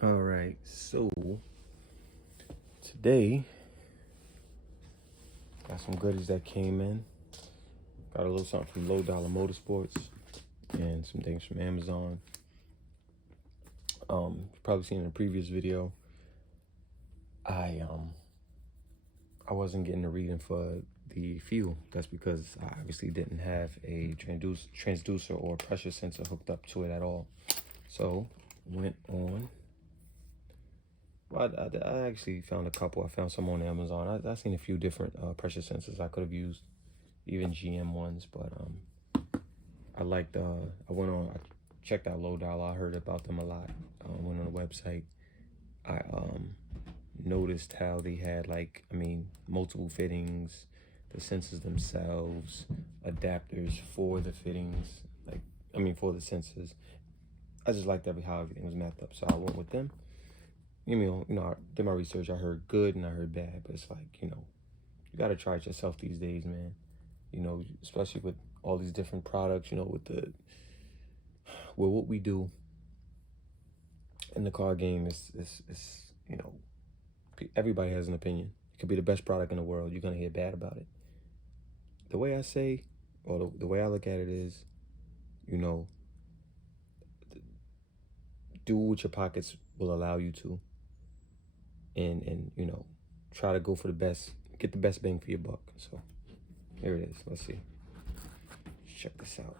All right, so today got some goodies that came in. Got a little something from Low Dollar Motorsports and some things from Amazon. You've probably seen in a previous video, I wasn't getting a reading for the fuel. That's because I obviously didn't have a transducer or pressure sensor hooked up to it at all. So went on. Well, I actually found a couple. I found some on Amazon. I seen a few different pressure sensors I could have used, even GM ones. But I liked. I checked out Low Dollar. I heard about them a lot. Went on the website. I noticed how they had multiple fittings, the sensors themselves, adapters for the fittings, for the sensors. I just liked how everything was mapped up, so I went with them. I did my research. I heard good and I heard bad, but it's you got to try it yourself these days, man. Especially with all these different products, with what we do in the car game is everybody has an opinion. It could be the best product in the world. You're going to hear bad about it. The way I say, or the way I look at it is, do what your pockets will allow you to. And try to go for the best, get the best bang for your buck. So here it is. Let's see. Check this out.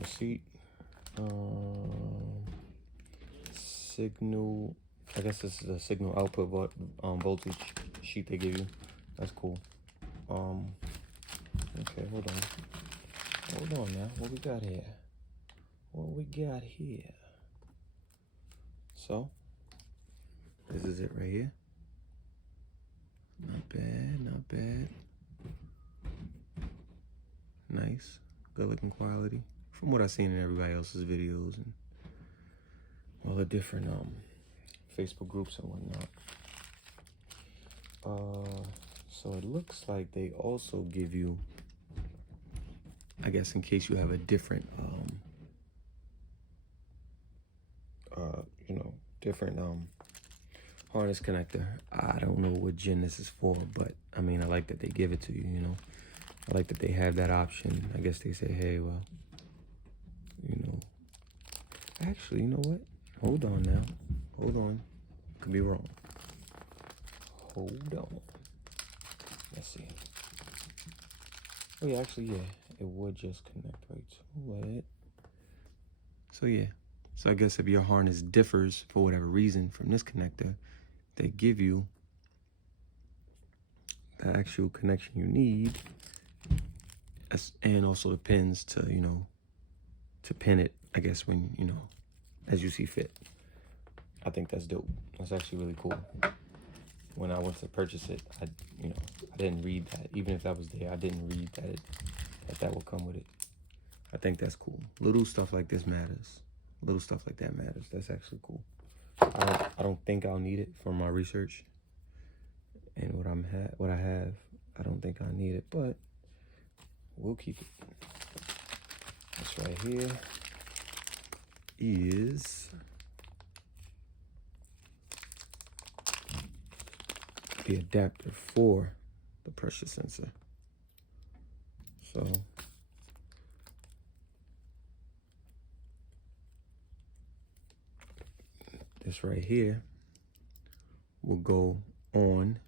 Receipt, signal. I guess this is a signal output voltage sheet they give you. That's cool. Okay, hold on now. What we got here? So this is it right here. Not bad. Nice, good looking quality. From what I've seen in everybody else's videos and all the different Facebook groups and whatnot. So it looks like they also give you, I guess in case you have a different harness connector. I don't know what gen this is for, but I like that they give it to you, I like that they have that option. I guess they say, hey, well, actually, you know what? Hold on now. Hold on. Could be wrong. Hold on. Let's see. Oh, yeah, actually, yeah. It would just connect right to it. So, yeah. So, I guess if your harness differs for whatever reason from this connector, they give you the actual connection you need. And also the pins to, to pin it, I guess, when, as you see fit. I think that's dope. That's actually really cool. When I went to purchase it, I didn't read that. Even if that was there, I didn't read that would come with it. I think that's cool. Little stuff like this matters. Little stuff like that matters. That's actually cool. I don't think I'll need it for my research. And what I have, I don't think I need it, but we'll keep it. This right here is the adapter for the pressure sensor. So this right here will go on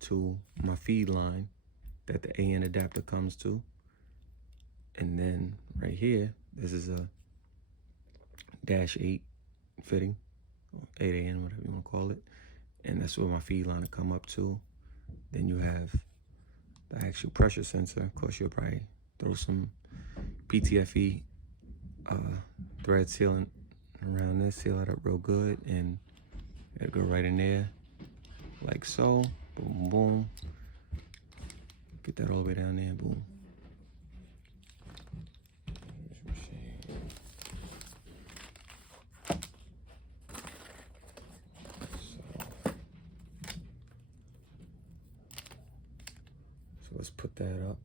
to my feed line that the AN adapter comes to. And then right here, this is a -8 fitting, 8AN, whatever you want to call it. And that's where my feed line will come up to. Then you have the actual pressure sensor. Of course, you'll probably throw some PTFE thread sealant around this, seal it up real good, and it'll go right in there, like so. Boom, boom. Get that all the way down there, boom. let's put that up.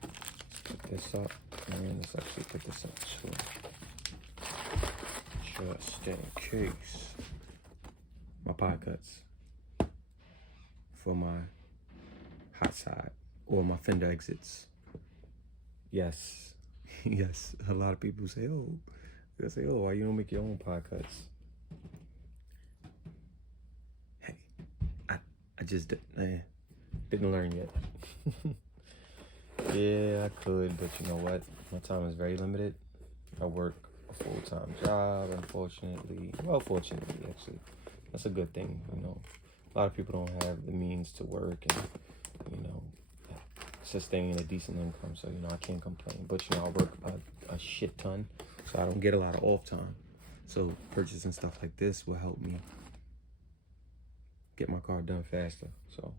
Let's put this up, and let's actually put this up too. Just in case. My pie cuts for my hot side or my fender exits. Yes, yes. A lot of people say, "Oh, they say, oh, why you don't make your own pie cuts?" Hey, I just didn't learn yet. Yeah, I could, but you know what? My time is very limited. I work a full-time job, unfortunately. Well, fortunately, actually. That's a good thing, you know. A lot of people don't have the means to work and, you know, sustain a decent income. So, you know, I can't complain. But, you know, I work a shit ton, so I don't get a lot of off time. So purchasing stuff like this will help me get my car done faster. So,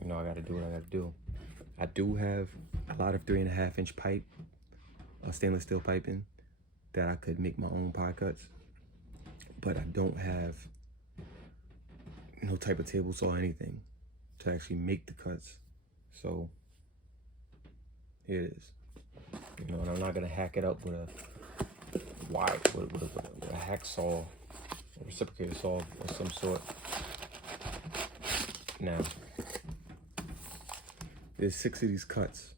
you know, I got to do what I got to do. I do have a lot of 3.5-inch pipe, stainless steel piping, that I could make my own pie cuts. But I don't have no type of table saw or anything to actually make the cuts. So here it is. You know, and I'm not gonna hack it up with a with a hacksaw, a reciprocator saw of some sort. Now, there's 6 of these cuts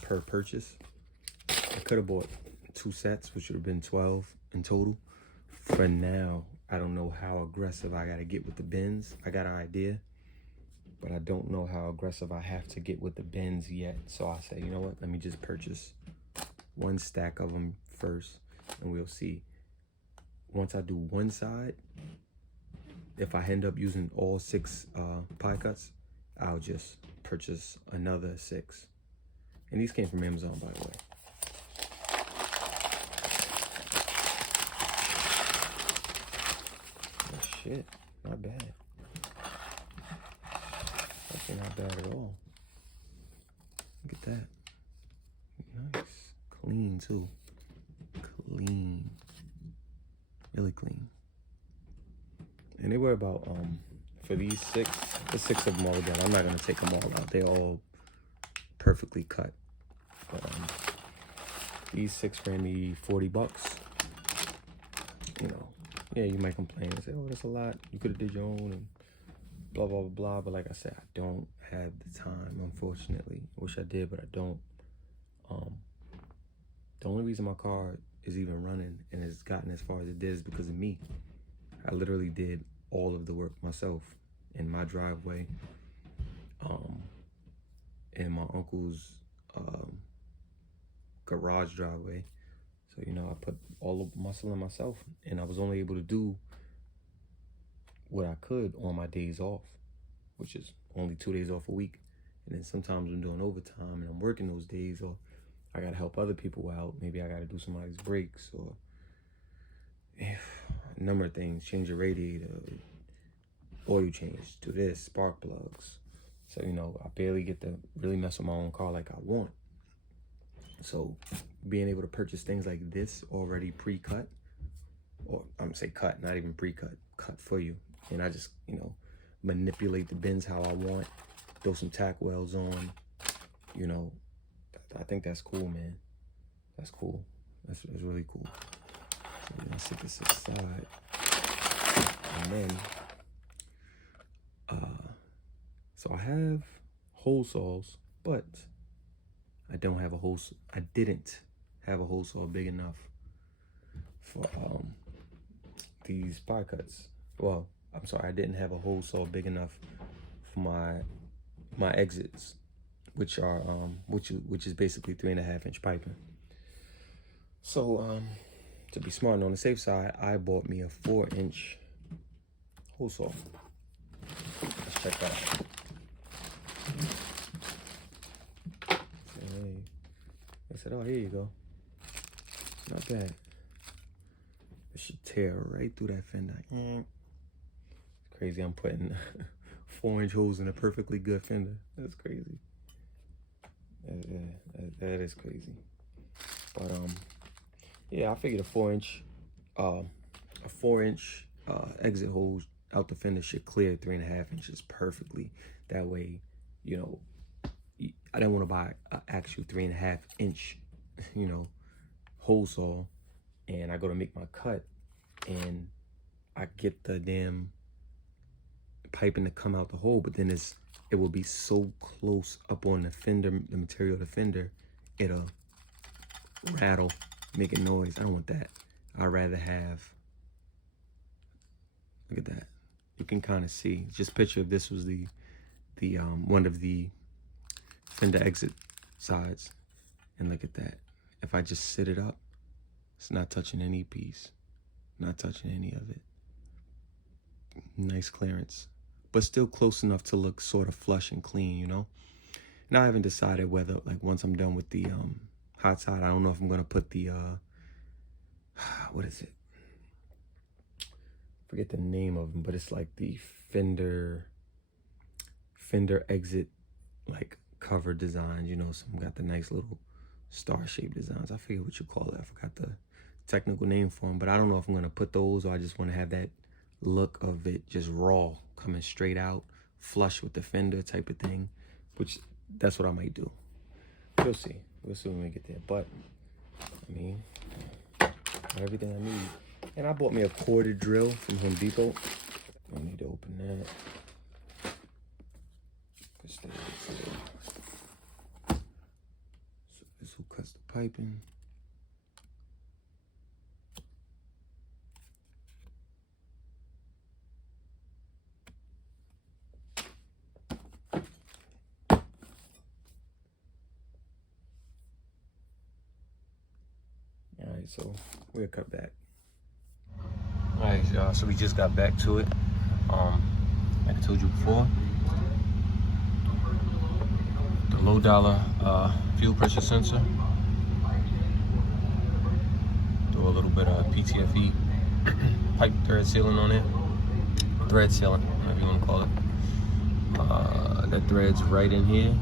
per purchase. I could have bought 2 sets, which would have been 12 in total. For now, I don't know how aggressive I gotta get with the bends. I got an idea, but I don't know how aggressive I have to get with the bends yet. So I say, you know what? Let me just purchase 1 stack of them first, and we'll see. Once I do one side, if I end up using all 6 pie cuts, I'll just purchase another 6. And these came from Amazon, by the way. Shit, not bad. Actually not bad at all. Look at that. Nice. Clean too. Clean. Really clean. And they were about, for these 6, the 6 of them all together. I'm not gonna take them all out. They're all perfectly cut. But these 6 ran me $40. You know. Yeah, you might complain and say, oh, that's a lot. You could have did your own and blah, blah, blah, blah. But like I said, I don't have the time, unfortunately. I wish I did, but I don't. The only reason my car is even running and has gotten as far as it did is because of me. I literally did all of the work myself in my driveway, in my uncle's garage driveway. So, you know, I put all the muscle in myself, and I was only able to do what I could on my days off, which is only 2 days off a week. And then sometimes I'm doing overtime and I'm working those days, or I gotta help other people out. Maybe I gotta do somebody's brakes, or a number of things, change your radiator, oil change, do this, spark plugs. So, you know, I barely get to really mess with my own car like I want. So being able to purchase things like this already pre-cut, or I'm gonna say cut, not even pre-cut, cut for you. And I just, you know, manipulate the bends how I want, throw some tack welds on, you know, I think that's cool, man. That's cool. That's really cool. So let's set this aside. And then, so I have hole saws, but I didn't have a hole saw big enough for these pie cuts. Well, I'm sorry, I didn't have a hole saw big enough for my exits, which are which is basically 3.5-inch piping. So to be smart and on the safe side, I bought me a 4-inch hole saw. Let's check that out. I said, oh, here you go. Not bad. It should tear right through that fender. It's crazy. I'm putting 4-inch holes in a perfectly good fender. That's crazy. That is crazy. But yeah, I figured a 4-inch exit hole out the fender should clear 3.5 inches perfectly. That way, you know, I didn't want to buy an actual 3.5 inch, you know, hole saw, and I go to make my cut, and I get the damn piping to come out the hole, but then it will be so close up on the fender, the material of the fender, it'll rattle, making noise. I don't want that. I'd rather have, look at that. You can kind of see, just picture if this was the one of the fender exit sides, and look at that. If I just sit it up, it's not touching any piece, not touching any of it. Nice clearance, but still close enough to look sort of flush and clean, you know? Now I haven't decided whether, like, once I'm done with the hot side, I don't know if I'm gonna put the, what is it? Forget the name of them, but it's like the fender exit, like, cover designs, you know? Some got the nice little star-shaped designs. I forget what you call it. I forgot the technical name for them, but I don't know if I'm gonna put those, or I just want to have that look of it just raw, coming straight out, flush with the fender type of thing, which that's what I might do. We'll see. We'll see when we get there. But I mean, everything I need. And I bought me a corded drill from Home Depot. I need to open that. So this will cut the piping. Alright, so we'll cut back. Alright, y'all, so we just got back to it. Like I told you before, the low dollar fuel pressure sensor. Do a little bit of PTFE pipe thread sealing on it. Thread sealing, whatever you want to call it. That thread's right in here.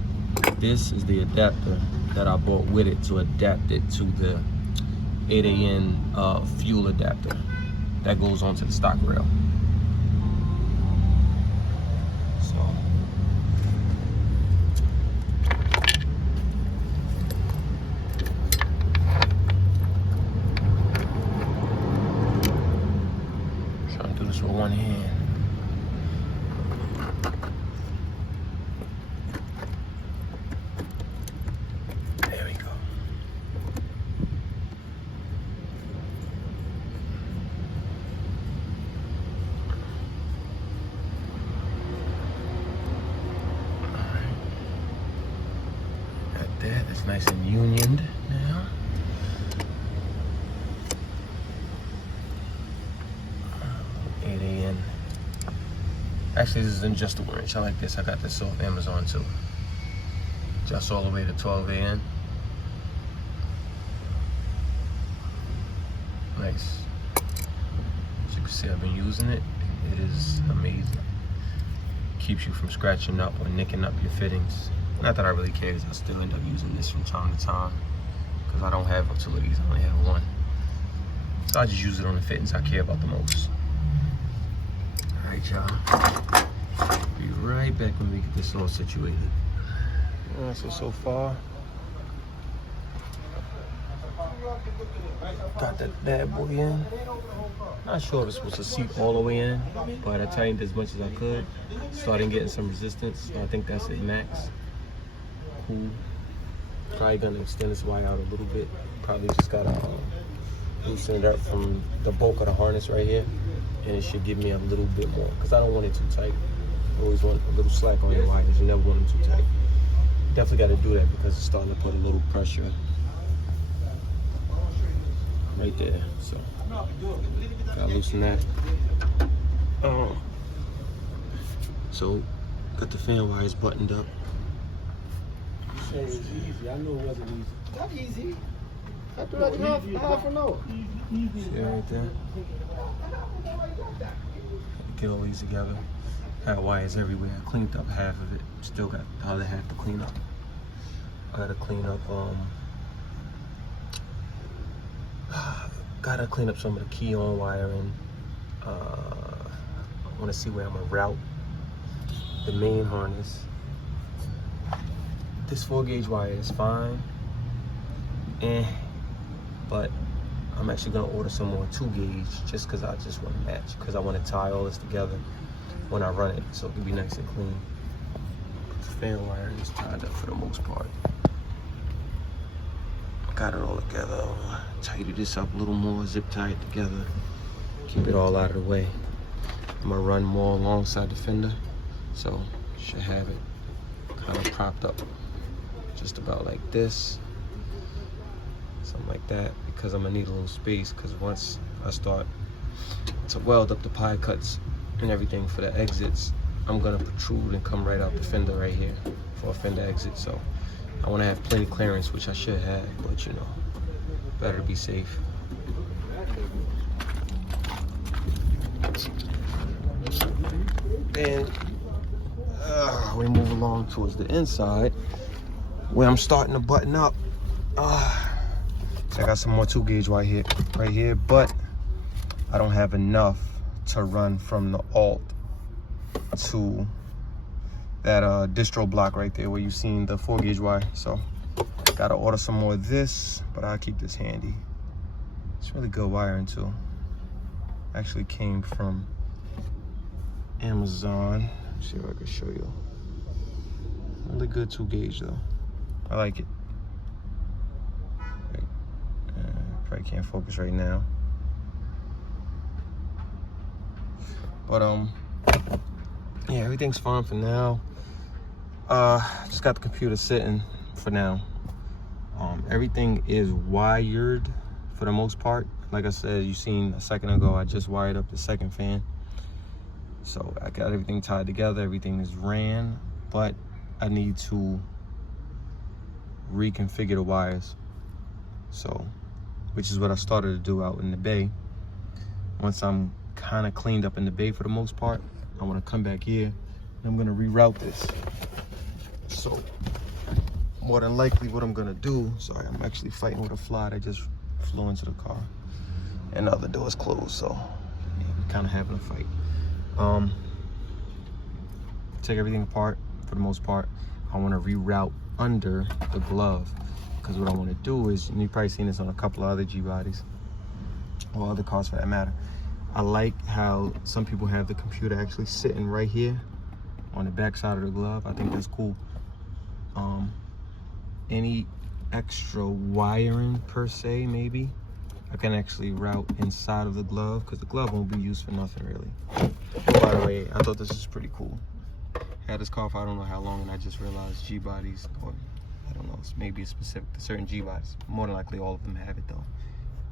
This is the adapter that I bought with it to adapt it to the 8AN fuel adapter that goes onto the stock rail. So trying to do this with one hand. There we go. That's nice and unioned now. Actually, this is an adjustable wrench. I like this. I got this off Amazon too. Just all the way to 12 AN. Nice. As you can see, I've been using it. It is amazing. Keeps you from scratching up or nicking up your fittings. Not that I really care, because I still end up using this from time to time, because I don't have utilities, I only have one. So I just use it on the fittings I care about the most. Alright, y'all. Be right back when we get this all situated. Alright, so far, got that bad boy in. Not sure if it's supposed to seep all the way in, but I tightened as much as I could. Starting getting some resistance, so I think that's at max. Cool. Probably gonna extend this wire out a little bit. Probably just gotta loosen it up from the bulk of the harness right here, and it should give me a little bit more, because I don't want it too tight. You always want a little slack on your wires. You never want them too tight. Definitely got to do that, because it's starting to put a little pressure right there. So gotta loosen that. So got the fan wires buttoned up. It was easy. I know it wasn't easy. Not easy. I threw it half an hour. See right there? Get all these together. Had wires everywhere. I cleaned up half of it. Still got the other half to clean up. I gotta clean up gotta clean up some of the key on wiring I want to see where I'm gonna route the main harness. This 4-gauge wire is fine, but I'm actually gonna order some more 2-gauge just because I just want to match, because I want to tie all this together when I run it so it can be nice and clean. The fan wire is tied up for the most part. Got it all together. Tighten this up a little more, zip tie it together, keep it all out of the way. I'm gonna run more alongside the fender, so should have it kind of propped up just about like this, something like that, because I'm gonna need a little space, because once I start to weld up the pie cuts and everything for the exits, I'm gonna protrude and come right out the fender right here for a fender exit. So I want to have plenty clearance, which I should have, but you know, better to be safe. And we move along towards the inside where I'm starting to button up. So I got some more 2-gauge right here, but I don't have enough to run from the alt to that distro block right there where you've seen the 4-gauge wire. So gotta order some more of this, but I'll keep this handy. It's really good wiring too. Actually came from Amazon. Let's see if I can show you. Really good 2-gauge though. I like it. Probably can't focus right now. But yeah, everything's fine for now. Just got the computer sitting for now. Everything is wired for the most part. Like I said, you seen a second ago, I just wired up the second fan. So I got everything tied together, everything is ran, but I need to reconfigure the wires. So, which is what I started to do out in the bay. Once I'm kind of cleaned up in the bay for the most part, I want to come back here and I'm going to reroute this. So more than likely what I'm going to do, sorry, I'm actually fighting with a fly that just flew into the car and the other door is closed, so yeah, we're kind of having a fight. Take everything apart for the most part. I want to reroute under the glove, because what I want to do is, and you've probably seen this on a couple of other G-bodies or other cars for that matter, I like how some people have the computer actually sitting right here on the back side of the glove. I think that's cool. Any extra wiring per se, maybe I can actually route inside of the glove, because the glove won't be used for nothing really. By the way, I thought this was pretty cool. Had this car for I don't know how long, and I just realized G-bodies, or I don't know, maybe it's specific to certain G-bodies. More than likely all of them have it though.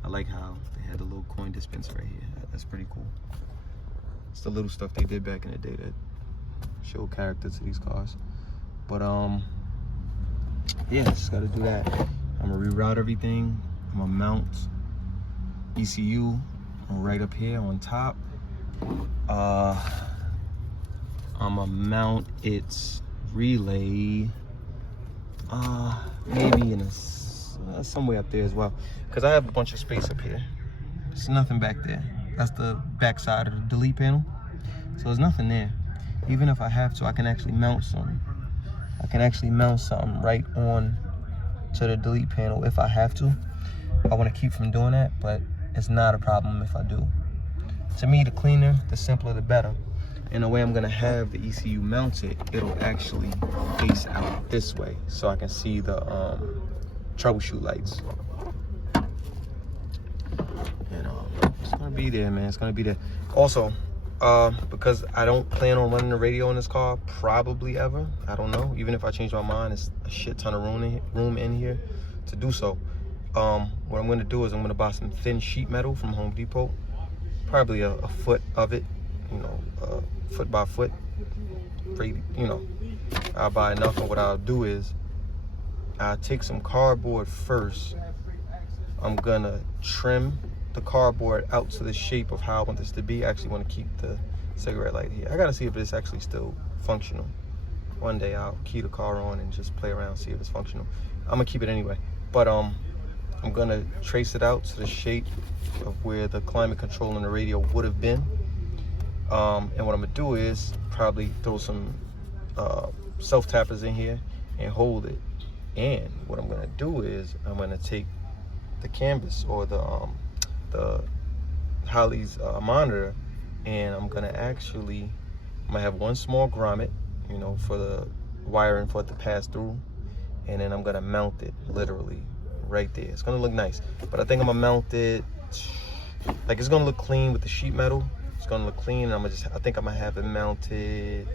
I like how they had the little coin dispenser right here. That's pretty cool. It's the little stuff they did back in the day that show character to these cars. But yeah, just gotta do that. I'm gonna reroute everything. I'm gonna mount ECU right up here on top. I'm gonna mount its relay maybe in somewhere up there as well, because I have a bunch of space up here. There's nothing back there. That's the back side of the delete panel, so there's nothing there. Even if I have to, I can actually mount something. I can actually mount something right on to the delete panel if I have to. I want to keep from doing that, but it's not a problem if I do. To me, the cleaner, the simpler, the better. And the way I'm gonna have the ECU mounted, it'll actually face out this way, so I can see the troubleshoot lights. And it's gonna be there, man. It's gonna be there. Also, because I don't plan on running the radio in this car, probably ever. I don't know. Even if I change my mind, it's a shit ton of room in here to do so. What I'm gonna do is I'm gonna buy some thin sheet metal from Home Depot, probably a foot of it, you know, foot by foot. You know, I'll buy enough, and what I'll do is I'll take some cardboard first. I'm gonna trim the cardboard out to the shape of how I want this to be. I actually want to keep the cigarette light here. I gotta see if it's actually still functional. One day I'll key the car on and just play around, see if it's functional. I'm gonna keep it anyway, but I'm gonna trace it out to the shape of where the climate control and the radio would have been. And what I'm gonna do is probably throw some self tappers in here and hold it. And what I'm gonna do is I'm gonna take the canvas or the Holley's monitor, and I'm gonna have one small grommet, you know, for the wiring for it to pass through, and then I'm gonna mount it literally right there. It's gonna look nice, but I think I'm gonna mount it like it's gonna look clean with the sheet metal. It's gonna look clean, and I think I'm gonna have it mounted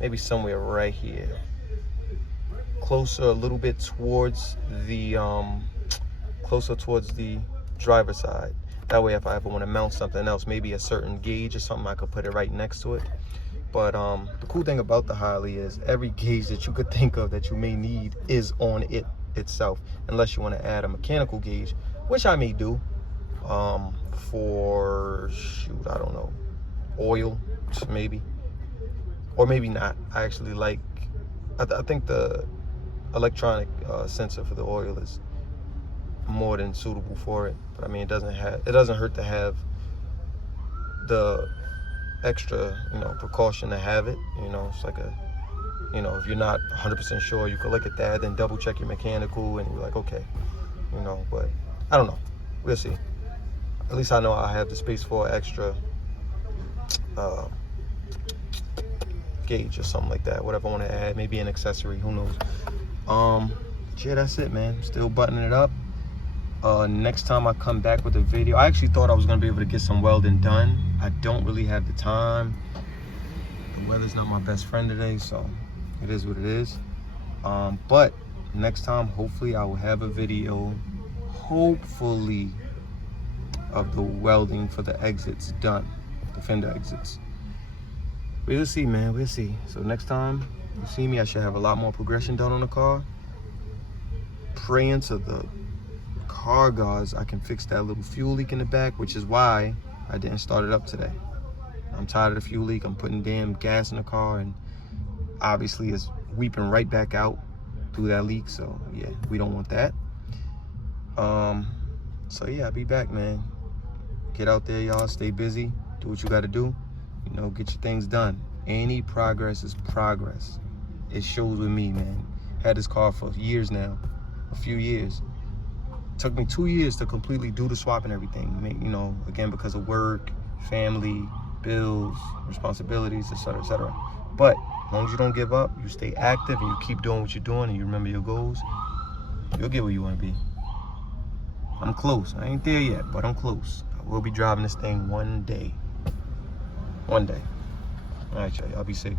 maybe somewhere right here, closer a little bit towards the driver's side. That way, if I ever want to mount something else, maybe a certain gauge or something, I could put it right next to it. But the cool thing about the Holley is every gauge that you could think of that you may need is on it itself, unless you want to add a mechanical gauge, which I may do for, shoot, I don't know, oil, maybe, or maybe not. I actually like, I think the electronic sensor for the oil is more than suitable for it. But I mean, it doesn't hurt to have the extra, you know, precaution to have it. You know, it's like a, you know, if you're not 100% sure, you could look at that, then double check your mechanical, and you're like, okay, you know. But I don't know, we'll see. At least I know I have the space for an extra gauge or something like that, whatever I want to add, maybe an accessory, who knows. Yeah, that's it, man. Still buttoning it up. Next time I come back with a video, I actually thought I was gonna be able to get some welding done. I don't really have the time. The weather's not my best friend today, so it is what it is. But next time, hopefully I will have a video, hopefully, of the welding for the exits done, the fender exits. We'll see, man, we'll see. So next time you see me, I should have a lot more progression done on the car. Praying to the car gods I can fix that little fuel leak in the back, which is why I didn't start it up today. I'm tired of the fuel leak. I'm putting damn gas in the car, and obviously it's weeping right back out through that leak. So yeah, we don't want that. So yeah, I'll be back, man. Get out there, y'all. Stay busy. Do what you got to do. You know, get your things done. Any progress is progress. It shows with me, man. Had this car for years now, a few years. Took me 2 years to completely do the swap and everything. You know, again, because of work, family, bills, responsibilities, etc., etc. But as long as you don't give up, you stay active, and you keep doing what you're doing, and you remember your goals, you'll get where you want to be. I'm close. I ain't there yet, but I'm close. I will be driving this thing one day. One day. All right, y'all. Y'all be safe.